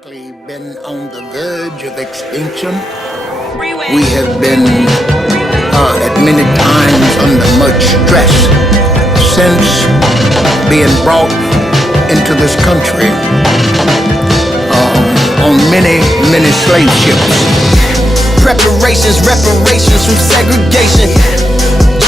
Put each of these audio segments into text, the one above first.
Practically been on the verge of extinction. We have been at many times under much stress since being brought into this country on many slave ships. Reparations from segregation.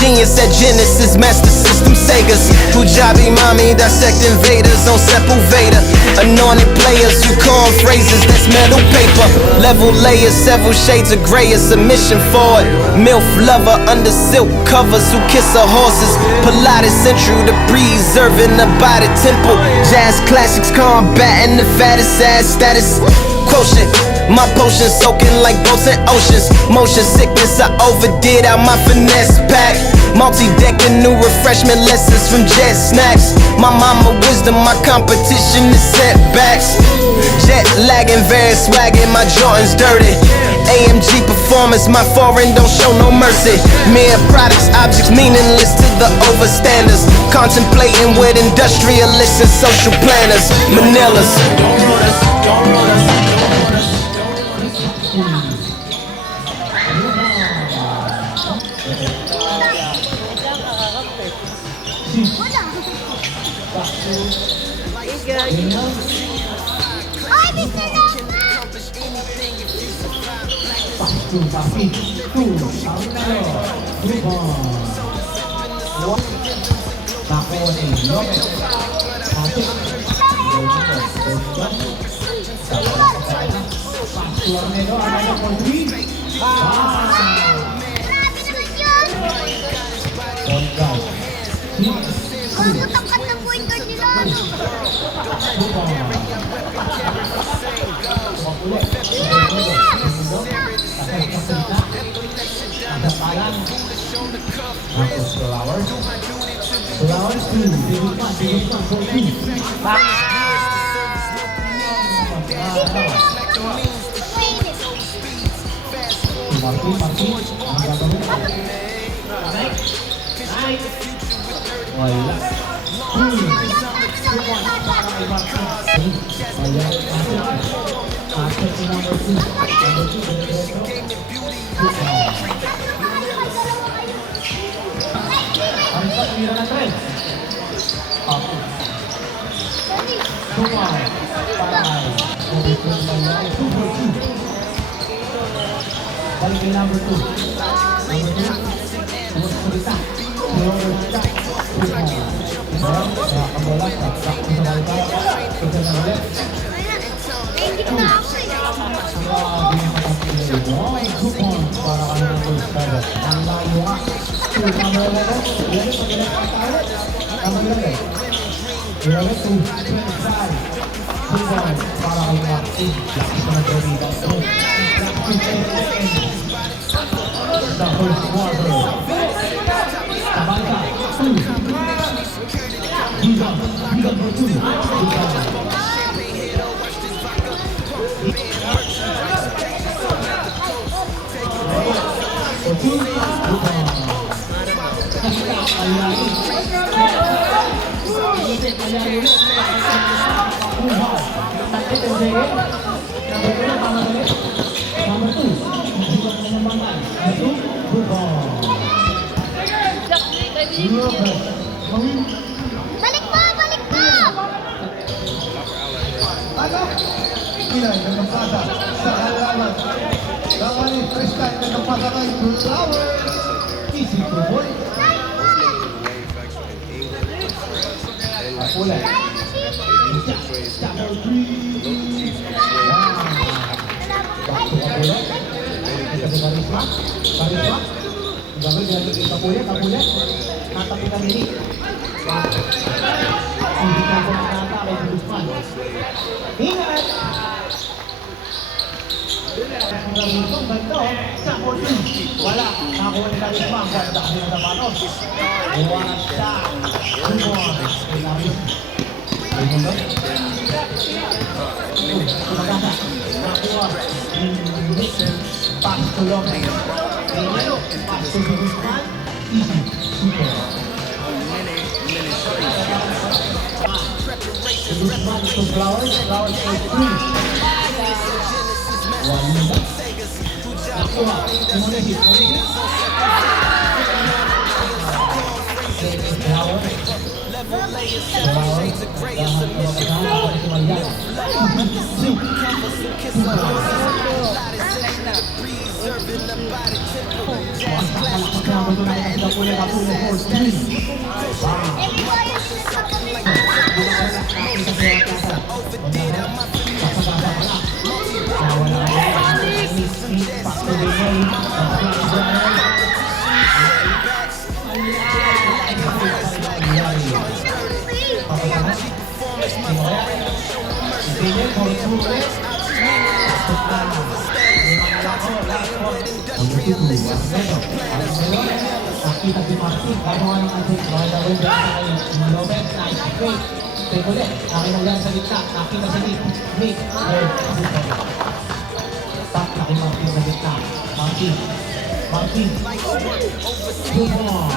Genius at Genesis, Master System Segas. Punjabi mommy dissect invaders on Sepulveda. Anointed players who coin phrases, that's metal paper. Level layers, several shades of grey, a submission for it. MILF lover under silk covers who kiss her horses. Pilates central to preserving the body temple. Jazz classics combating the fattest ass status quotient. My potion soaking like boats in oceans. Motion sickness, I overdid out my finesse pack. Multi-decking new refreshment lessons from jet snacks. My mama wisdom, my competition is setbacks. Jet lagging, very swagging, my Jordans dirty. AMG performance, my foreign don't show no mercy. Mere products, objects meaningless to the overstanders. Contemplating with industrialists and social planners. Manilas. Don't run us. Flowers for 3. Level layers, seven shades of gray, it's a mission for covers who kiss our roses. Light is in the breeze, serving the body temple. Jazz classics, combat, and the sad status. Overdid, I'm up in performance, my foreign don't show no mercy. Contemplating with industrialism. Kita dimaksud kamu orang asing kalau dari Robert naik boleh kami melihat cerita kaki masih nih tak kaki masih cerita masih semua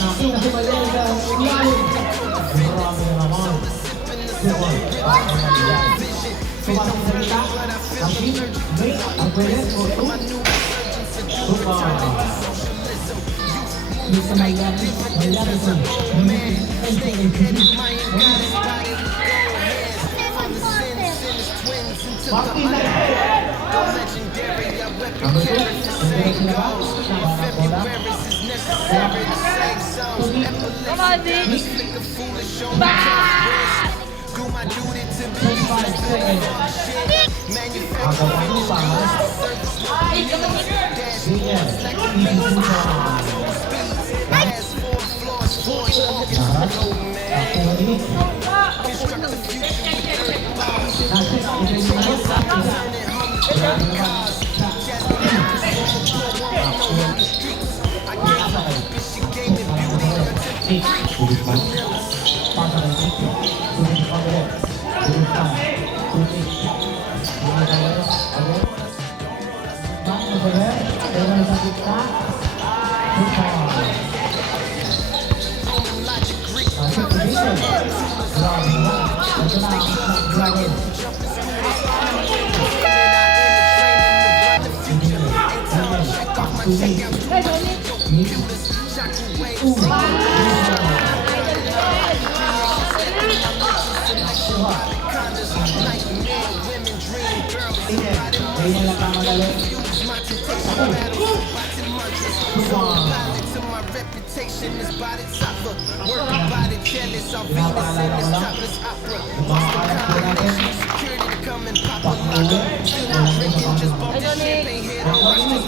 nanti masih banyak yang lain Cuma cerita, tapi make upgrade foto, lupa. Bisa melihat itu, Pasti Do my duty to be reputation is body topper. Working body jealous, I'll be the same topless opera. Lost the combination, security to come and pop a locker. Still not drinking, just bought the champagne here to watch this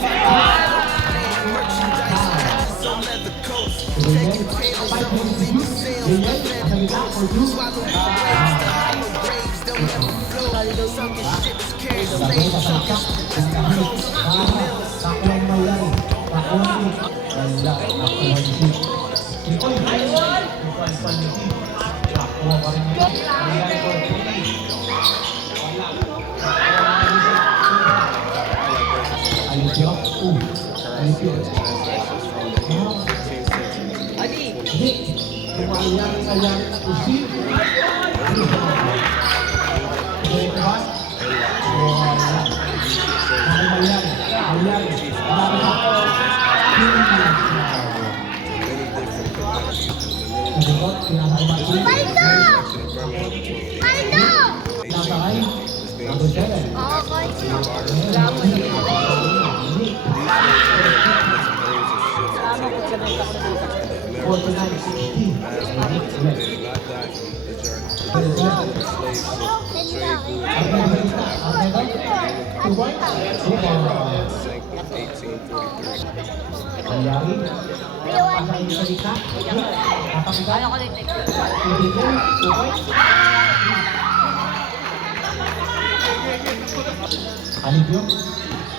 merchandise, patches on leather coats. Taking tables up on legal sales, but leather boats. Swallow the waves, the hollow graves, they'll never flow. Sunken ships carry slaves, shuckers, that's the coast.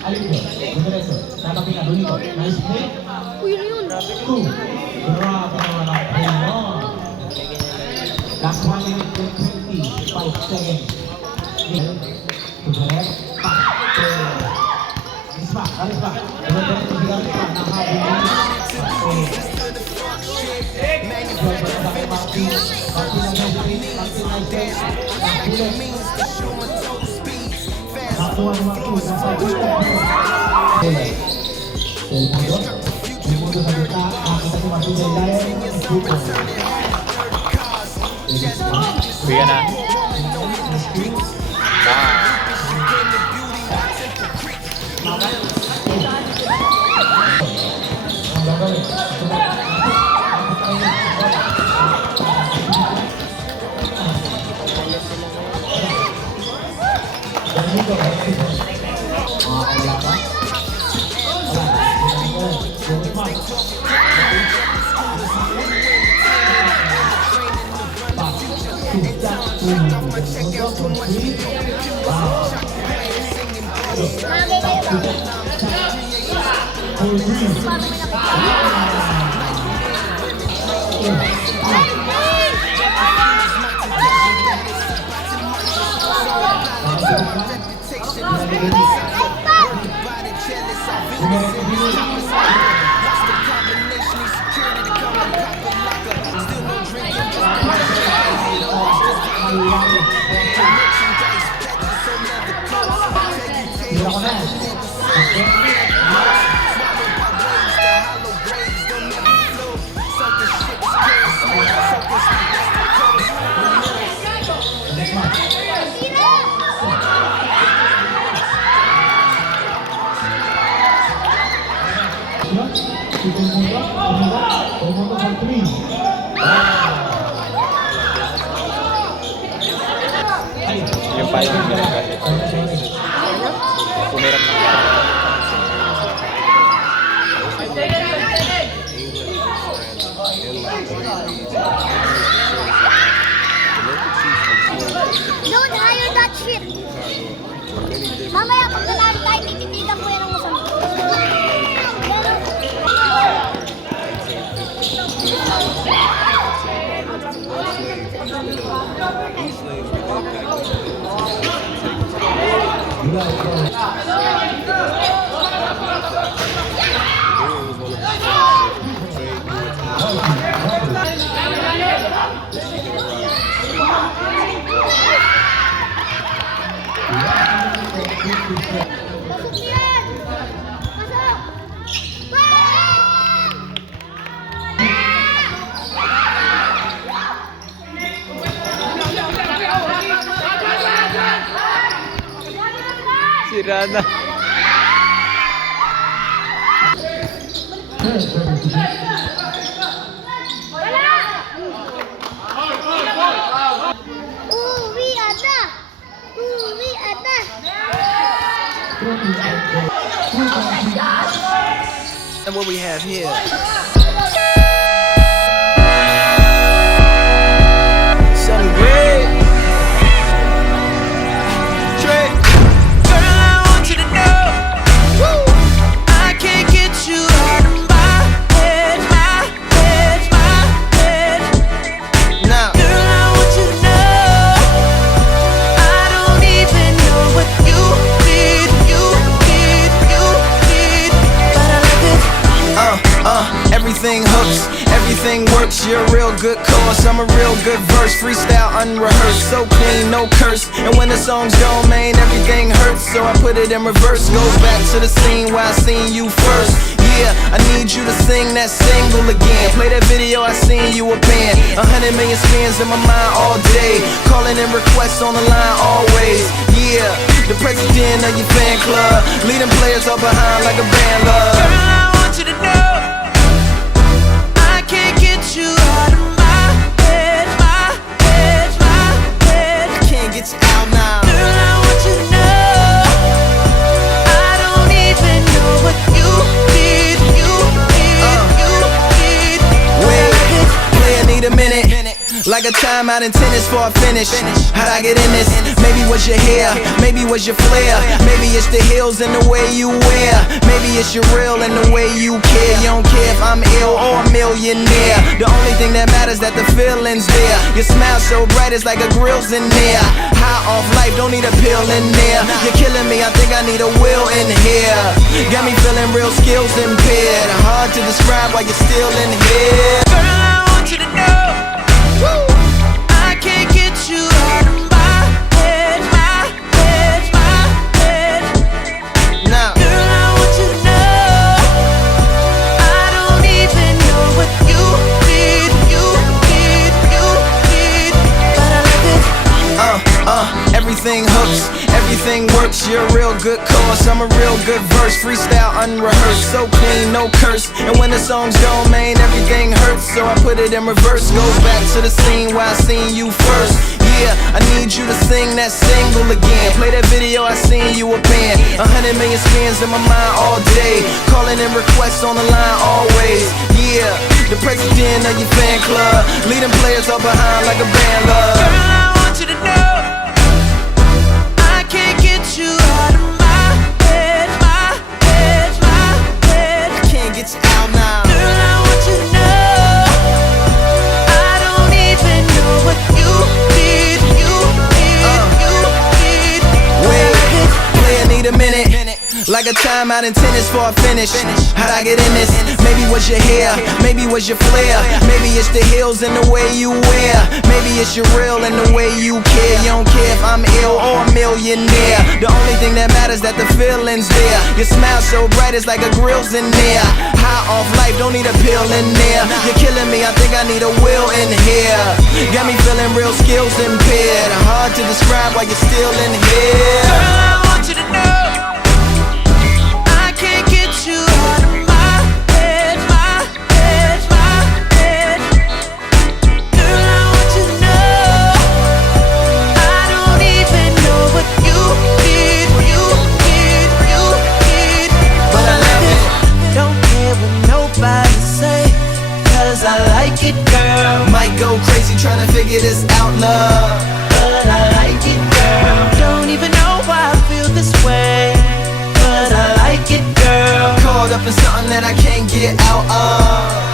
Alipio, diretso, nakapinga, Lunito, nice play. Two, grabe naman ang Raymond. Last 1 minute and 25 seconds. Tugaret, Isma, Alisma, diretso si Alisma, nakahabing Means to show my toes, Kuha ng mga crew. Nasa dito. Yung mundo sa gitna. Nakita ko matulay layan. Dito. Kuya na. Ang gagawin. Yung pa yung ginagalit. Pumirap na. Don't hire that shit! Mamaya pag nanalo tayo, tititigan ko yan ang masama. Pasok yan! Pasok! Bang! Sira na. Uwi ada! Uwi ada! And what we have here. Something great. Drake. Girl, I want you to know. I can't get you out of my head, my head, my head. Now, girl, I want you to know. I don't even know what you need, but I love it. Everything hooks, everything works. You're a real good cause, I'm a real good verse. Freestyle unrehearsed, so clean, no curse. And when the songs don't main, everything hurts. So I put it in reverse. Go back to the scene where I seen you first. Yeah, I need you to sing that single again. Play that video, I seen you a band. 100 million spins in my mind all day. Calling in requests on the line always. Yeah, the president of your fan club, leading players up behind like a band love. Girl, I want you to know. I can't get you out of my head, my head, my head. I can't get you out now. Girl, I want you to know. I don't even know what you need, Wait, play, I need a minute. Like a timeout in tennis for a finish. How'd I get in this? Maybe was your hair, maybe was your flair. Maybe it's the heels and the way you wear. Maybe it's your real and the way you care. You don't care if I'm ill or a millionaire. The only thing that matters that the feeling's there. Your smile so bright it's like a grill's in there. High off life, don't need a pill in there. You're killing me, I think I need a will in here. Got me feeling real skills impaired. Hard to describe why you're still in here. Girl, I want you to know. I can't get you out of my head, my head, my head. everything hooks, everything works. You're a real good cause, I'm a real good verse. Freestyle unrehearsed, so clean, no curse. And when the songs go, man, everything hurts. So I put it in reverse, goes back to the scene where I seen you first. Yeah, I need you to sing that single again. Play that video, I seen you a band. 100 million spins in my mind all day. Calling in requests on the line always. Yeah, the president of your fan club, leading players up behind like a band love. Girl, I want you to know I can't get you out of my head, my head, my head. I can't get you out now. Girl, I want you to know I don't even know what you need, you need. Wait, player need a minute. Like a timeout in tennis for a finish. How'd I get in this? Maybe was your hair, maybe was your flair. Maybe it's the heels and the way you wear. Maybe it's your real and the way you care. You don't care if I'm ill or a millionaire. The only thing that matters that the feeling's there. Your smile so bright it's like a grill's in there. High off life, don't need a pill in there. You're killing me, I think I need a will in here. Got me feeling real skills impaired. Hard to describe why you're still in here. Girl, I want you to know I can't get you out of my head, my head, my head. Girl, I want you to know I don't even know what you need, you need, you need. But I love it. Don't care what nobody say, 'cause I like it, girl. Might go crazy trying to figure this out, love. But I like it, girl. Don't even know why I feel this way, but I like it, girl. Caught up in something that I can't get out of.